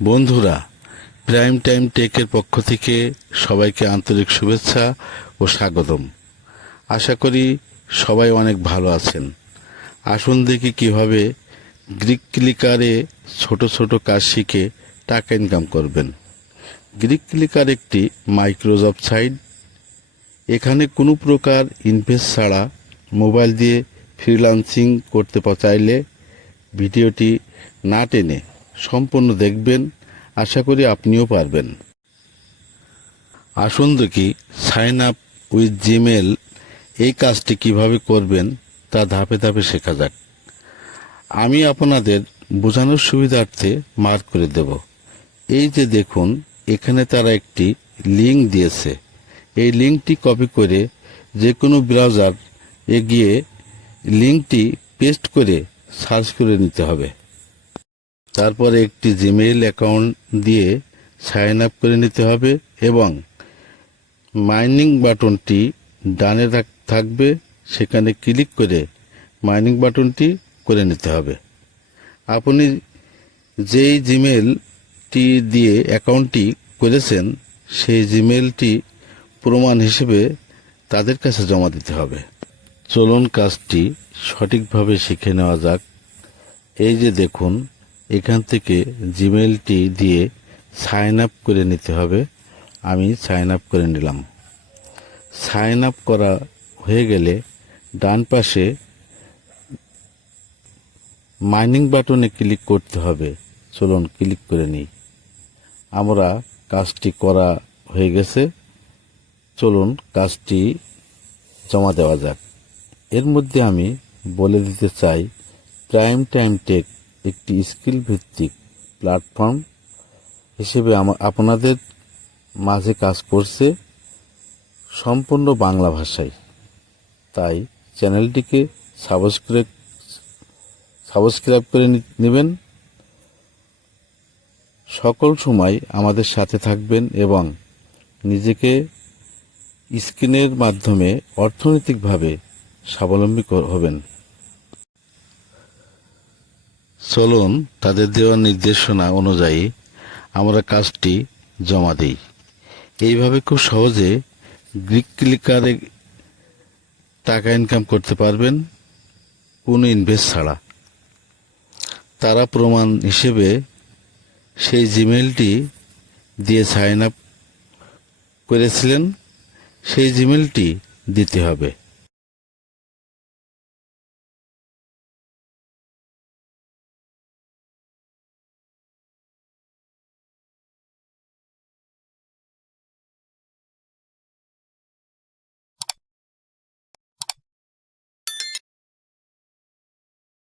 বন্ধুরা, prime time টেকের পক্ষ থেকে সবাইকে আন্তরিক শুভেচ্ছা ও স্বাগতম। আশা করি সবাই অনেক ভালো আছেন। আসুন দেখি কিভাবে গ্রিক ক্লিকারে ছোট ছোট কাজ শিখে টাকা ইনকাম করবেন। গ্রিক ক্লিকার একটি মাইক্রোসফট সাইট। এখানে কোনো প্রকার ইনভেস্ট ছাড়া মোবাইল দিয়ে ফ্রিল্যান্সিং করতে চাইলে ভিডিওটি না টেনে সম্পূর্ণ দেখবেন। আশা করি আপনিও পারবেন। আসুন দেখি সাইন আপ উইথ জিমেল এই কাজটি কিভাবে করবেন তা ধাপে ধাপে শেখা যাক। আমি আপনাদের বোঝানোর সুবিধার্থে মার্ক করে দেব। এই যে দেখুন, এখানে তারা একটি লিঙ্ক দিয়েছে। এই লিঙ্কটি কপি করে যে কোনো ব্রাউজার গিয়ে লিঙ্কটি পেস্ট করে সার্চ করে নিতে হবে। তারপরে একটি জিমেইল অ্যাকাউন্ট দিয়ে সাইন আপ করে নিতে হবে এবং মাইনিং বাটনটি ডানে থাকবে, সেখানে ক্লিক করে মাইনিং বাটনটি করে নিতে হবে। আপনি যেই জিমেইলটি দিয়ে অ্যাকাউন্টটি করেছেন সেই জিমেইলটি প্রমাণ হিসেবে তাদের কাছে জমা দিতে হবে। চলুন কাজটি সঠিকভাবে শিখে নেওয়া যাক। এই যে দেখুন, এখান থেকে জিমেইলটি দিয়ে সাইন আপ করে নিতে হবে। আমি সাইন আপ করে নিলাম। সাইন আপ করা হয়ে গেলে ডান পাশে মাইনিং বাটনে ক্লিক করতে হবে। চলুন ক্লিক করে নিই। আমরা কাজটি করা হয়ে গেছে। চলুন কাজটি জমা দেওয়া যাক। এর মধ্যে আমি বলে দিতে চাই, প্রাইম টাইম টেক একটি স্কিল ভিত্তিক প্ল্যাটফর্ম হিসেবে আপনাদের মাঝে কাজ করছে সম্পূর্ণ বাংলা ভাষায়। তাই চ্যানেলটিকে সাবস্ক্রাইব করে নেবেন। সকল সময় আমাদের সাথে থাকবেন এবং নিজেকে স্ক্রিনের মাধ্যমে অর্থনৈতিকভাবে স্বাবলম্বী হবেন। চলুন তাদের দেওয়া নির্দেশনা অনুযায়ী আমরা কাজটি জমা দিই। এইভাবে খুব সহজে গ্রিক ক্লিকারে টাকা ইনকাম করতে পারবেন কোনো ইনভেস্ট ছাড়া। তারা প্রমাণ হিসেবে সেই জিমেইলটি দিয়ে সাইন আপ করেছিলেন, সেই জিমেইলটি দিতে হবে।